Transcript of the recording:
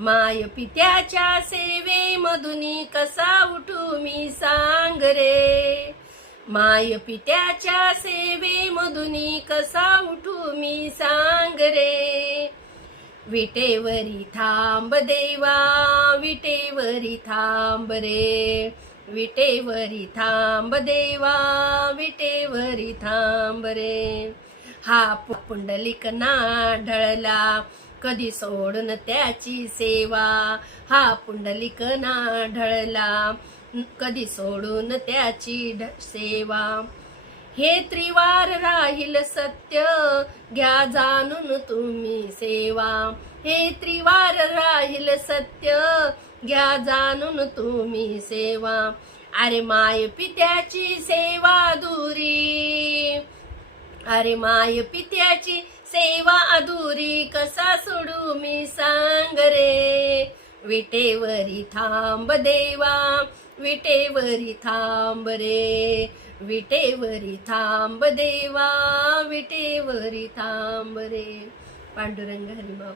माय पित्याच्या सेवेमधून कसा उठू मी सांग रे, माय पित्याच्या सेवेमधून कसा उठू मी सांग रे. विटेवरी थांब देवा, विटेवरी थांब रे, विटेवरी थांब देवा, विटेवरी थांब रे. हा पुंडलिक ना ढळला, कधी सोडून त्याची सेवा. हा पुंडलिक ना ढळला, कधी सोडून त्याची सेवा. हे त्रिवार राहील सत्य, घ्या जाणून तुम्ही सेवा. हे त्रिवार राहील सत्य, घ्या जाणून तुम्ही सेवा. अरे माय पित्याची सेवा अधुरी, अरे माय पित्याची सेवा अधुरी कसा सोडू मी सांग रे. विटेवरी थांब देवा, विटेवरी थांब रे, विटेवरी थांब देवा, विटेवरी थांब रे. पांडुरंग हरिमाऊ.